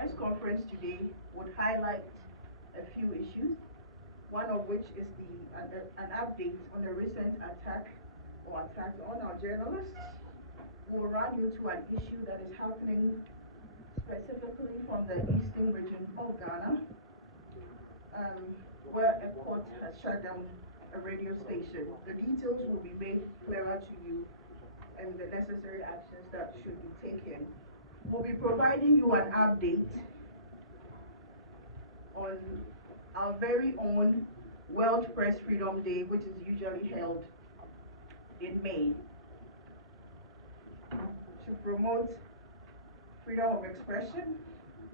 press conference today would highlight a few issues, one of which is an update on a recent attack or attacks on our journalists. We'll run you to an issue that is happening specifically from the eastern region of Ghana, where a court has shut down a radio station. The details will be made clearer to you and the necessary actions that should be taken. We'll be providing you an update on our very own World Press Freedom Day, which is usually held in May, to promote freedom of expression,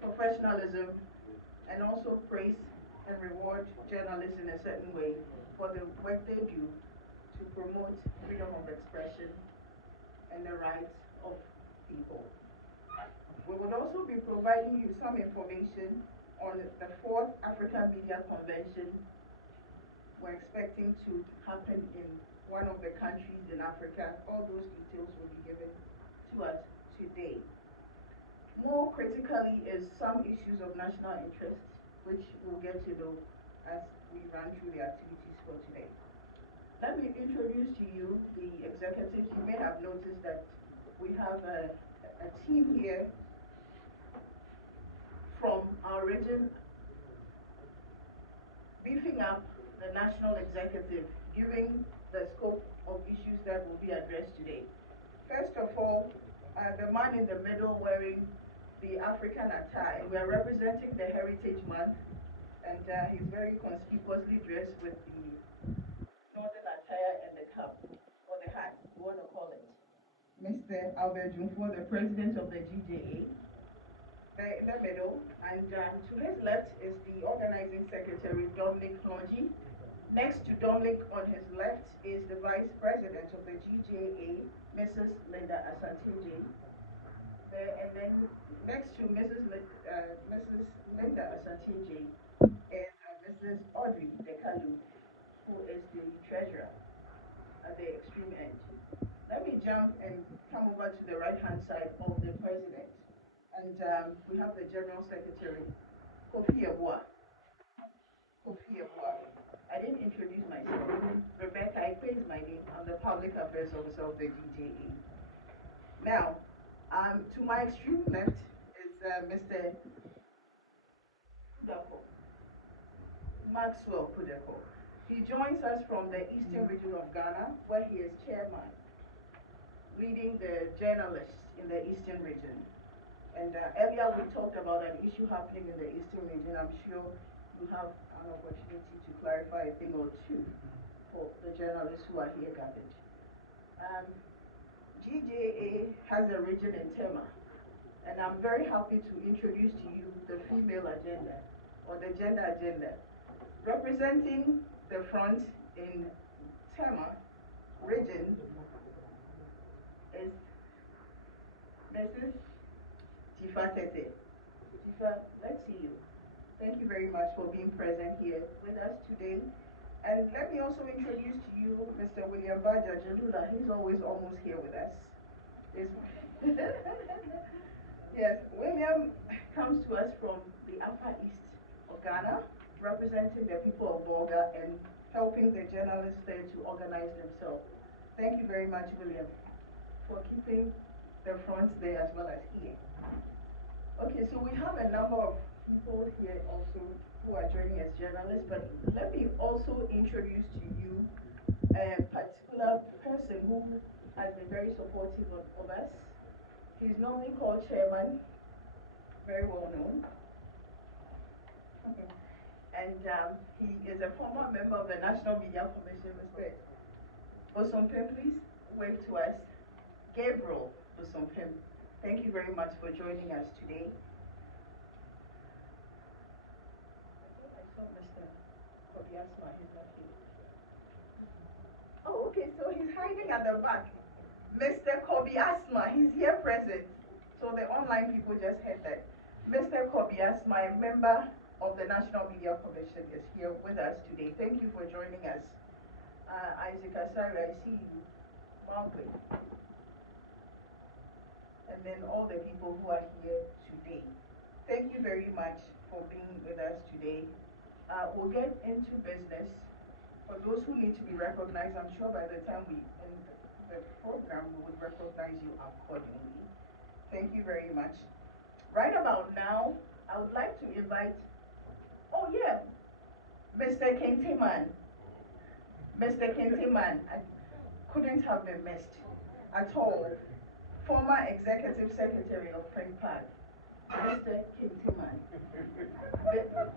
professionalism, and also praise and reward journalists in a certain way for the work they do to promote freedom of expression and the rights of people. We would also be providing you some information on the 4th African Media Convention we're expecting to happen in one of the countries in Africa. All those details will be given to us today. More critically is some issues of national interest, which we'll get to know as we run through the activities for today. Let me introduce to you the executives. You may have noticed that we have a team here from our region, beefing up the national executive, giving the scope of issues that will be addressed today. First of all, the man in the middle wearing the African attire, and we are representing the Heritage Month, and he's very conspicuously dressed with the northern attire and the cap, or the hat, you want to call it. Mr. Albert Jumfo, the president of the GJA, there in the middle, and to his left is the organizing secretary, Dominic Longi. Next to Dominic on his left is the vice president of the GJA, Mrs. Linda Asantije. And then next to Mrs. Linda Asantije is Mrs. Audrey Dekalu, who is the treasurer at the extreme end. Let me jump and come over to the right-hand side of the president. And we have the General Secretary, Kofi Yeboah. Kofi Yeboah. I didn't introduce myself. Rebecca Ikpe is my name. I'm the Public Affairs Officer of the GJA. Now, to my extreme left is Mr. Kudako, Maxwell Kudako. He joins us from the eastern region of Ghana, where he is chairman, leading the journalists in the eastern region. And earlier we talked about an issue happening in the eastern region. I'm sure you have an opportunity to clarify a thing or two for the journalists who are here gathered. GJA has a region in Tema, and I'm very happy to introduce to you the female agenda, or the gender agenda. Representing the front in Tema region is Mrs. Tifa Tete. Tifa, let's see you. Thank you very much for being present here with us today. And let me also introduce to you Mr. William Baja Jalula. He's always almost here with us. Yes, William comes to us from the Upper East of Ghana, representing the people of Bolga and helping the journalists there to organize themselves. Thank you very much, William, for keeping the front there as well as here. Okay, so we have a number of people here also who are joining as journalists, but let me also introduce to you a particular person who has been very supportive of us. He's normally called Chairman, very well known. And he is a former member of the National Media Commission. Mr. Bosompim, please wave to us. Gabriel Bosompim. Thank you very much for joining us today. I saw Mr. Kobiasma, he's not here. Oh, okay, so he's hiding at the back. Mr. Kobiasma, he's here present. So the online people just heard that. Mr. Kobiasma, a member of the National Media Commission, is here with us today. Thank you for joining us. Isaac Asari, I see you. Margaret. And then all the people who are here today. Thank you very much for being with us today. We'll get into business. For those who need to be recognized, I'm sure by the time we end the program, we would recognize you accordingly. Thank you very much. Right about now, I would like to invite, oh yeah, Mr. Kentiman. Mr. Kentiman, I couldn't have been missed at all. Former Executive Secretary of PRINPAG, Mr. Kentiman.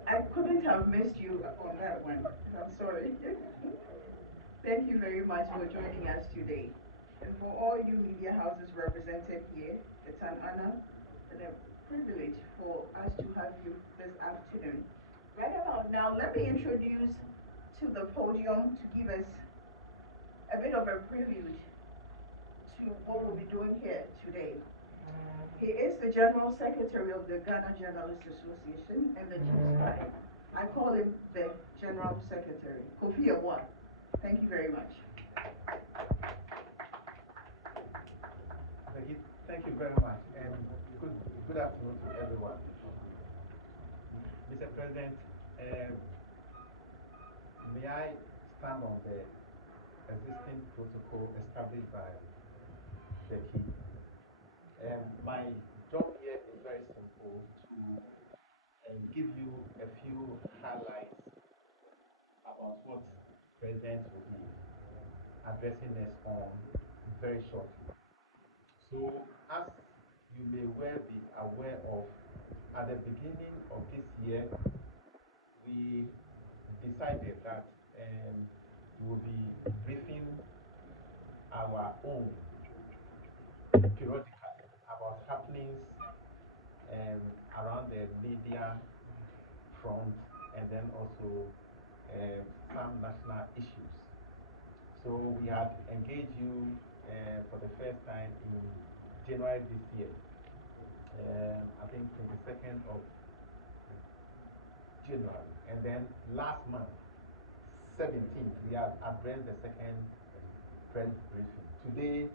I couldn't have missed you on that one. I'm sorry. Thank you very much for joining us today. And for all you media houses represented here, it's an honor and a privilege for us to have you this afternoon. Right about now, let me introduce to the podium to give us a bit of a prelude to what we'll be doing here today. He is the General Secretary of the Ghana Journalists Association and the Chief Scribe. I call him the General Secretary. Kofi Awad. Thank you very much. Thank you very much, and good afternoon to everyone. Mr. President, may I stand on the existing protocol established by Becky? My job here is very simple to give you a few highlights about what President will be addressing us on very shortly. So, as you may well be aware of, at the beginning of this year, we decided that we will be briefing our own periodically about happenings around the media front, and then also some national issues. So we had engaged you for the first time in January this year. I think 22nd of January. And then last month, 17th, we have addressed the second press briefing. Today,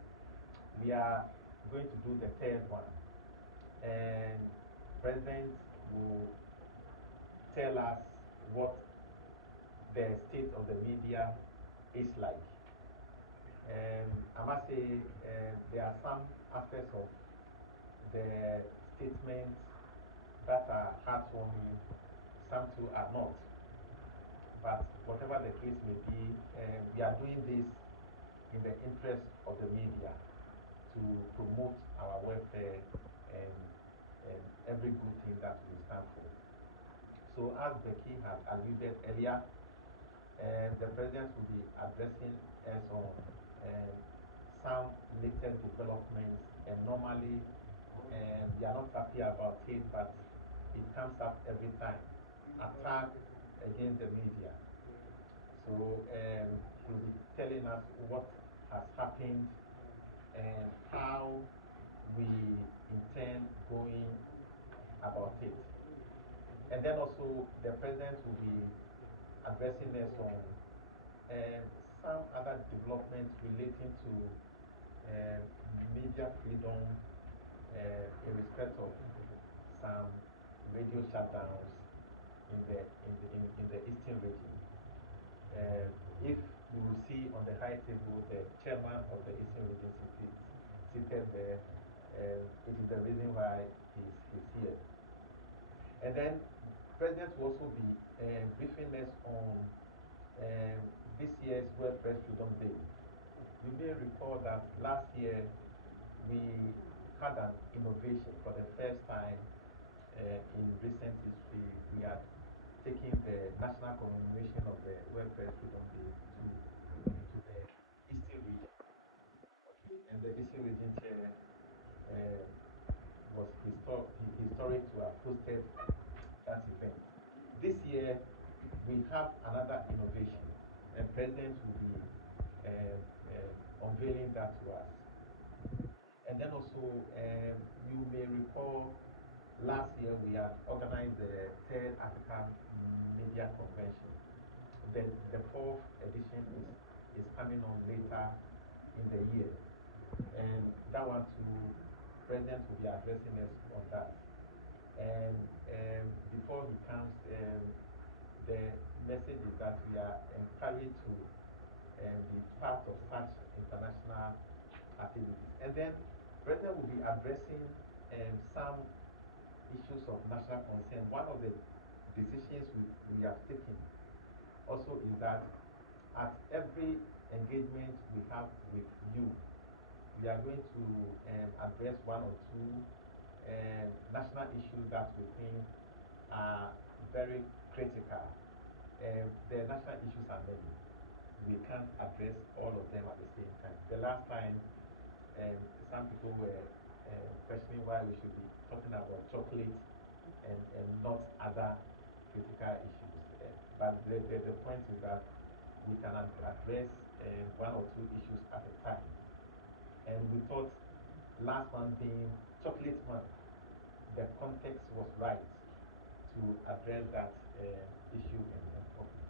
we are going to do the third one. And President will tell us what the state of the media is like. I must say there are some aspects of the statements that are heartwarming, some too are not. But whatever the case may be, we are doing this in the interest of the media to promote our welfare and every good thing that we stand for. So as Becky has alluded earlier, the President will be addressing us on some latest developments, and normally we are not happy about it, but it comes up every time. Attack against the media. So he'll be telling us what has happened and how we intend going about it. And then also the President will be addressing us on some other developments relating to media freedom in respect of some radio shutdowns in the eastern region. If you will see on the high table the chairman of the eastern region seated there, it is the reason why he's here. And then President will also be briefing us on this year's World Press Freedom Day. You may recall that last year we had an innovation for the first time in recent history. We are taking the national commemoration of the World Press Freedom Day to the Eastern region. Okay. And the Eastern region chair was historic to have hosted that event. This year we have another innovation, and President will be unveiling that to us. And then also, you may recall last year we had organized the third African Media Convention. The fourth edition is coming on later in the year. And that one too, President will be addressing us on that. And before he comes, the message is that we are encouraged to be part of such international activities. And then President will be addressing some issues of national concern. One of the decisions we have taken also is that at every engagement we have with you, we are going to address one or two national issues that we think are very critical. The national issues are many. We can't address all of them at the same time. The last time, some people were questioning why we should be talking about chocolate and not other critical issues. But the point is that we can address one or two issues at a time. And we thought last month being chocolate month, the context was right to address that issue and topic.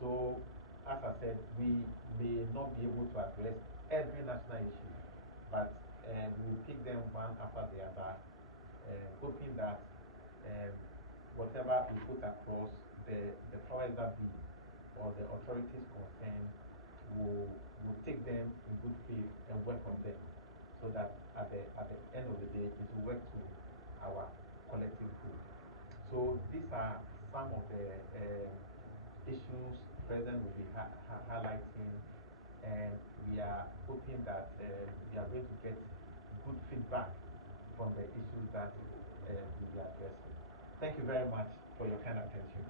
So, as I said, we may not be able to address every national issue, but we will pick them one after the other, hoping that whatever we put across, the powers that be or the authorities concerned will take them in good faith and work on them so that at the end of the day, it will work to our collective good. So these are some of the issues President will be highlighting, and we are hoping that we are going to get good feedback from the issues that we are addressing. Thank you very much for your kind attention.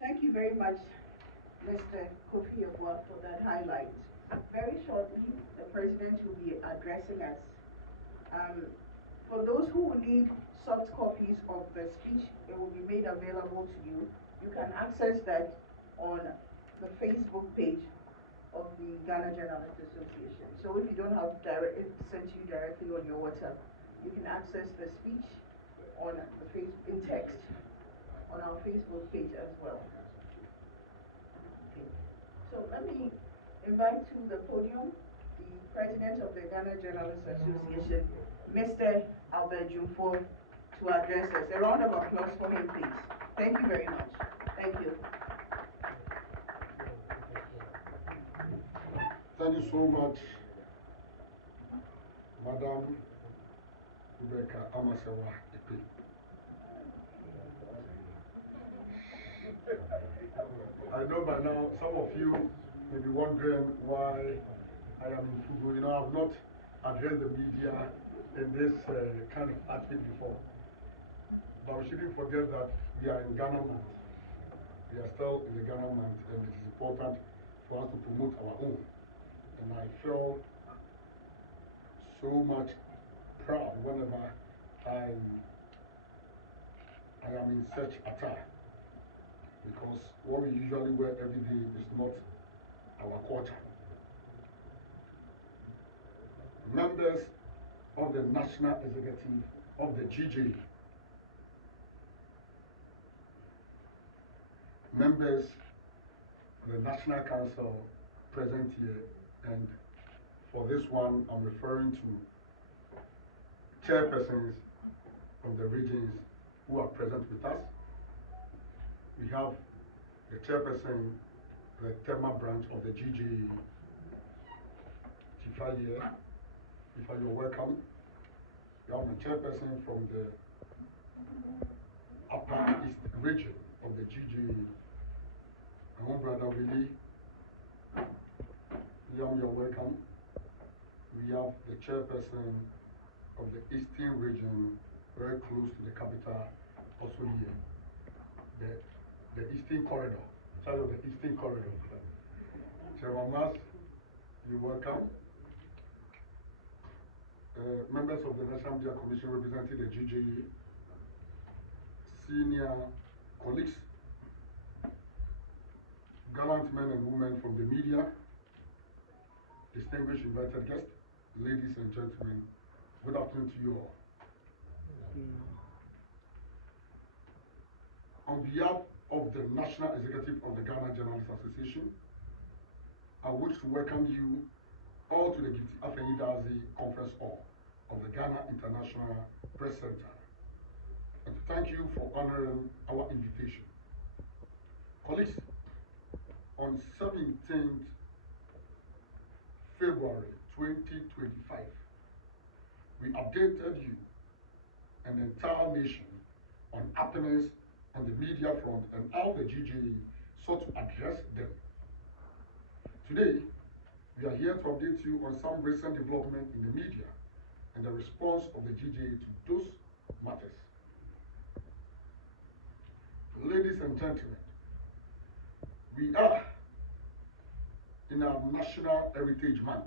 Thank you very much, Mr. Kofi Abua, for that highlight. Very shortly, the President will be addressing us. For those who need soft copies of the speech, it will be made available to you. You can access that on the Facebook page of the Ghana Journalists Association. So if you don't have it sent to you directly on your WhatsApp, you can access the speech on the in text on our Facebook page as well. Okay. So let me invite to the podium the President of the Ghana Journalists Association, Mr. Albert Jumfo, to address us. A round of applause for him, please. Thank you very much. Thank you. Thank you so much, Madam Rebecca Amasewa Epe. I know by now some of you may be wondering why I am in Fugu. You know, I've not addressed the media in this kind of outfit before. But we shouldn't forget that we are in Ghana month. We are still in the Ghana month, and it is important for us to promote our own. And I feel so much proud whenever I am in such attire, because what we usually wear every day is not our culture. Members of the National Executive of the GJA, members of the National Council present here, and for this one I'm referring to chairpersons of the regions who are present with us. We have the chairperson, the Tema branch of the GJA, Tifa here. Tifa, you're welcome. We have the chairperson from the Upper East region of the GJA, my own brother Willie. Liam, you're welcome. We have the chairperson of the Eastern region, very close to the capital, also here. The Eastern Corridor, child of the Eastern Corridor. Chairman Mas, you're welcome. Members of the National Media Commission representing the GJA, senior colleagues, gallant men and women from the media, distinguished invited guests, ladies and gentlemen, good afternoon to you all. On behalf of the National Executive of the Ghana Journalists Association, I wish to welcome you all to the Gifty Afenidazi Conference Hall of the Ghana International Press Center, and to thank you for honoring our invitation. Colleagues, on 17th February 2025, we updated you and the entire nation on happenings on the media front and how the GJA sought to address them. Today, we are here to update you on some recent development in the media and the response of the GJA to those matters. Ladies and gentlemen, we are in our National Heritage Month.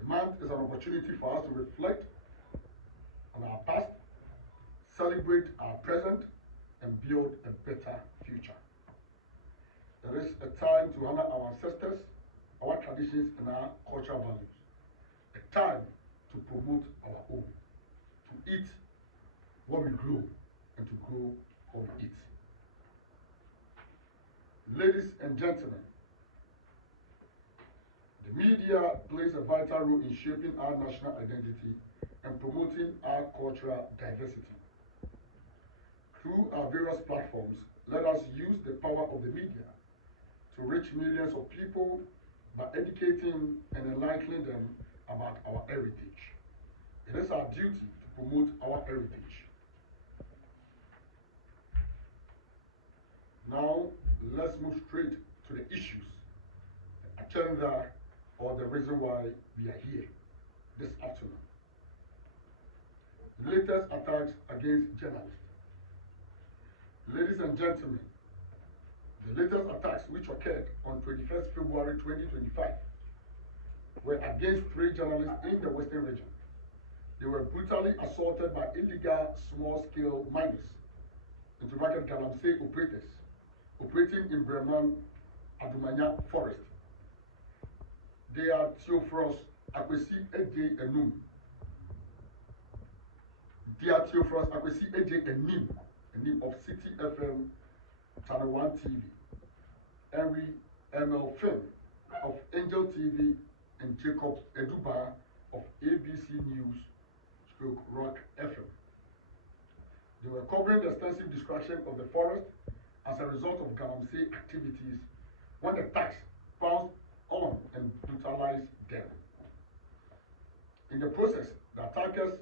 The month is an opportunity for us to reflect on our past, celebrate our present, and build a better future. There is a time to honor our ancestors, our traditions, and our cultural values. A time to promote our own, to eat what we grow, and to grow what we eat. Ladies and gentlemen, the media plays a vital role in shaping our national identity and promoting our cultural diversity. Through our various platforms, let us use the power of the media to reach millions of people by educating and enlightening them about our heritage. It is our duty to promote our heritage. Now, let's move straight to the issues, the agenda, or the reason why we are here this afternoon. The latest attacks against journalists. Ladies and gentlemen, the latest attacks which occurred on 21st February 2025 were against 3 journalists in the Western region. They were brutally assaulted by illegal small-scale miners, into bracket Galamsey operators, operating in Breman Adumanya Forest. They are Theophorus Akwesi Eje Enum. They are Theophorus Akwesi Eje Enim of City FM Channel 1 TV, Henry ML Film of Angel TV, and Jacob Eduba of ABC News Rock FM. They were covering the extensive destruction of the forest as a result of Galamsey activities when the attacks pounced on and brutalized them. In the process, the attackers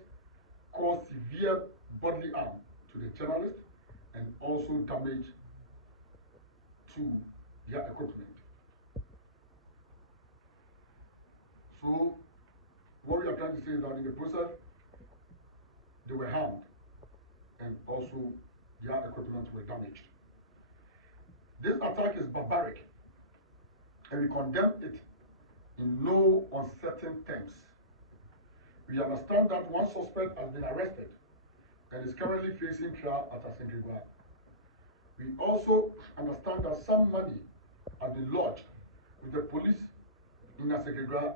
caused severe bodily harm to the journalists and also damage to their equipment. So, what we are trying to say is that in the process, they were harmed and also their equipment were damaged. This attack is barbaric and we condemn it in no uncertain terms. We understand that one suspect has been arrested and is currently facing trial at Asenkrigwa. We also understand that some money has been lodged with the police in Asenkrigwa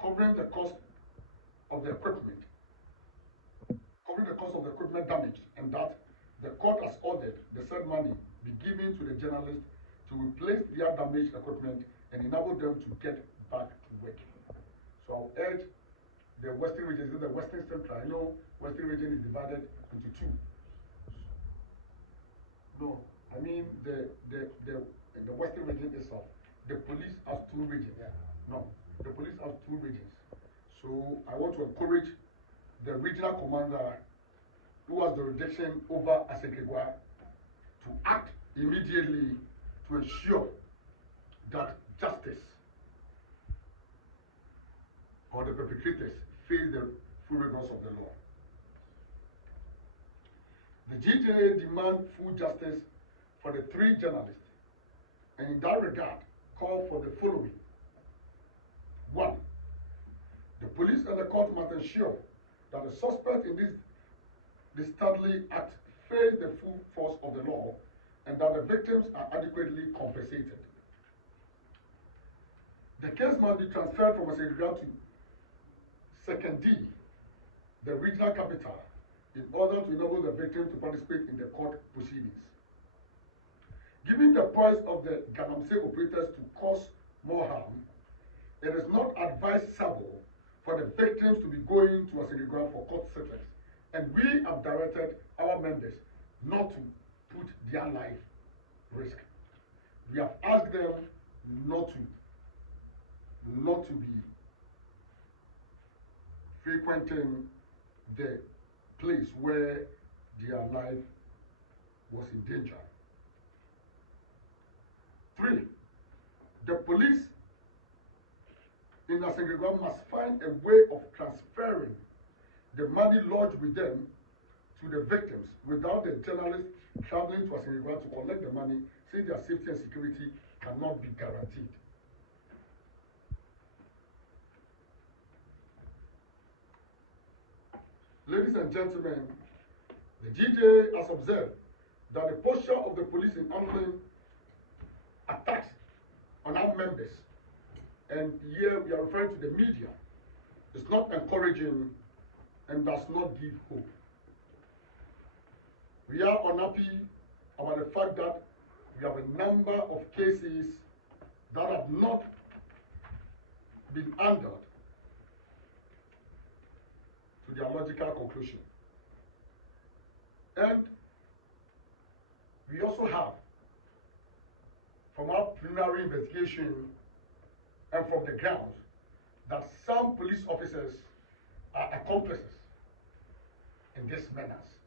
covering the cost of the equipment, damage, and that the court has ordered the said money be given to the journalists to replace their damaged equipment and enable them to get back to work. So I'll urge the Western region, the Western Central. I know Western region is divided into 2. No, I mean the Western region itself. The police has 2 regions. Yeah. No, the police has 2 regions. So I want to encourage the regional commander who has the jurisdiction over Asekegwa to act immediately to ensure that justice or the perpetrators face the full rigors of the law. The GJA demand full justice for the 3 journalists, and in that regard, call for the following. 1. The police and the court must ensure that the suspect in this dastardly act face the full force of the law and that the victims are adequately compensated. The case must be transferred from Asekegwa to Second D, the regional capital, in order to enable the victim to participate in the court proceedings. Given the poise of the Galamsey operators to cause more harm, it is not advisable for the victims to be going to Asirigua for court settlements. And we have directed our members not to put their life risk. We have asked them not to be frequenting the place where their life was in danger. 3, the police in Asirigua must find a way of transferring the money lodged with them to the victims without the journalists traveling to Asirigua to collect the money, since their safety and security cannot be guaranteed. Ladies and gentlemen, the GJA has observed that the posture of the police in handling attacks on our members, and here we are referring to the media, is not encouraging and does not give hope. We are unhappy about the fact that we have a number of cases that have not been handled to their logical conclusion. And we also have, from our preliminary investigation and from the ground, that some police officers are accomplices in this menace.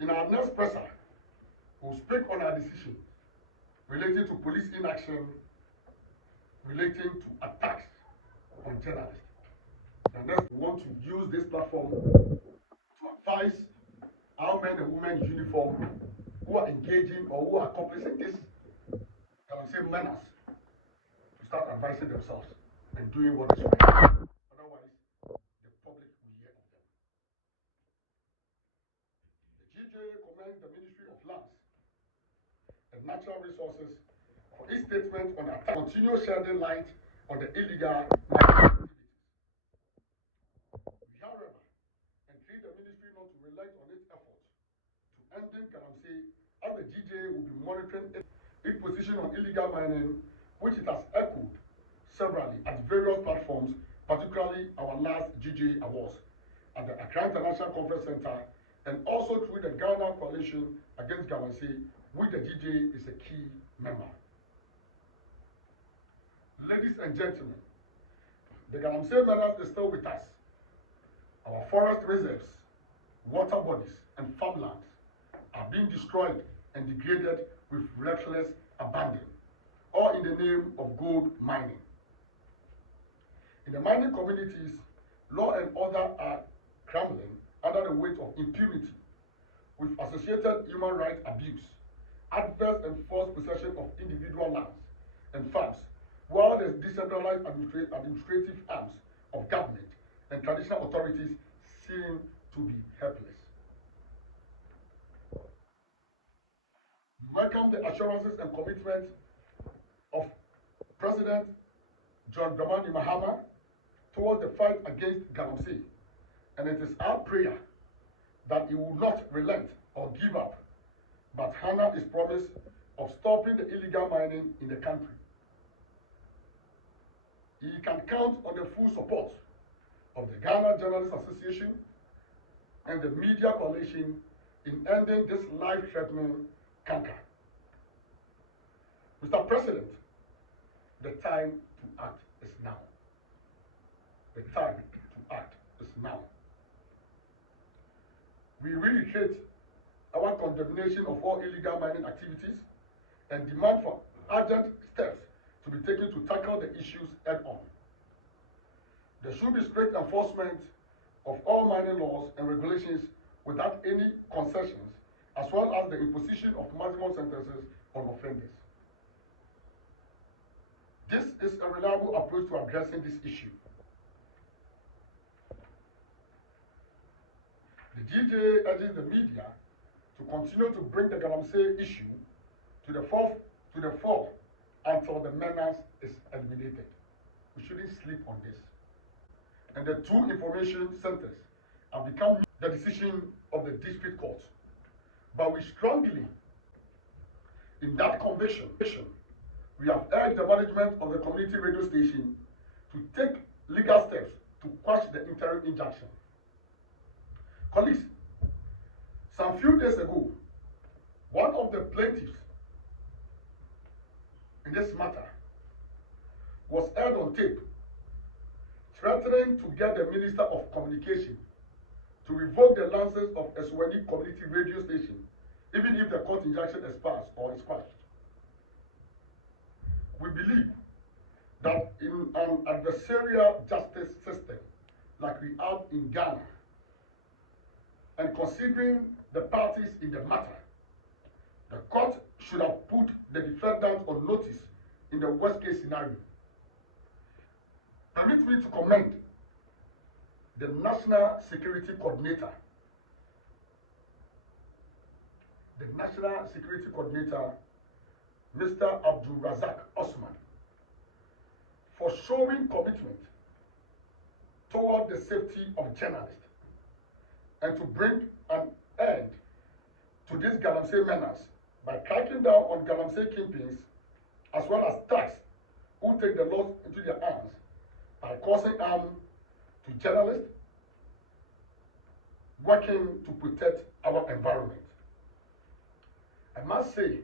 In our next presser, we'll speak on our decision relating to police inaction, relating to attacks on journalists. And next, we want to use this platform to advise our men and women in uniform who are engaging or who are accomplishing this, I would say, menace, to start advising themselves and doing what is right. Otherwise, the public will hear of them. The GJA commends the Ministry of Lands and Natural Resources for its statement on attack. Continue shedding light on the illegal mining activities. We, however, entreat the ministry not to relent on its efforts to ending Galamsey, as the GJA will be monitoring its position on illegal mining, which it has echoed severally at various platforms, particularly our last GJA Awards at the Accra International Conference Center, and also through the Ghana Coalition Against Galamsey, which the GJA is a key member. Ladies and gentlemen, the Galamsey menace is still with us. Our forest reserves, water bodies, and farmlands are being destroyed and degraded with reckless abandon, all in the name of gold mining. In the mining communities, law and order are crumbling under the weight of impunity, with associated human rights abuse, adverse and forced possession of individual lands and farms, while the decentralized administrative arms of government and traditional authorities seem to be helpless. We welcome the assurances and commitment of President John Dramani Mahama towards the fight against Galamsey, and it is our prayer that he will not relent or give up, but honor his promise of stopping the illegal mining in the country. He can count on the full support of the Ghana Journalists Association and the Media Coalition in ending this life-threatening canker. Mr. President, the time to act is now. The time to act is now. We reiterate our condemnation of all illegal mining activities and demand for urgent steps to be taken to tackle the issues head on. There should be strict enforcement of all mining laws and regulations without any concessions, as well as the imposition of maximum sentences on offenders. This is a reliable approach to addressing this issue. The GJA urges the media to continue to bring the Galamsey issue to the fore until the menace is eliminated. We shouldn't sleep on this. And the two information centers have become the decision of the district court. But we strongly In that conviction, we have urged the management of the community radio station to take legal steps to quash the interim injunction. Colleagues, some few days ago, one of the plaintiffs in this matter was heard on tape threatening to get the Minister of Communication to revoke the license of Eswani Community Radio Station, even if the court injunction expires or is quashed. We believe that in an adversarial justice system like we have in Ghana, and considering the parties in the matter, the court should have put the defendant on notice in the worst case scenario. Permit me to commend the National Security Coordinator, Mr. Abdul Razak Osman, for showing commitment toward the safety of journalists and to bring an end to these Galamsey menace by cracking down on Galamsey kingpins as well as thugs who take the laws into their hands by causing harm to journalists working to protect our environment. I must say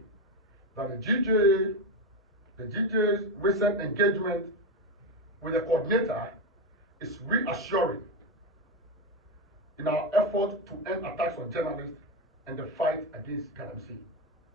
that the GJA's recent engagement with the coordinator is reassuring in our effort to end attacks on journalists and the fight against Galamsey.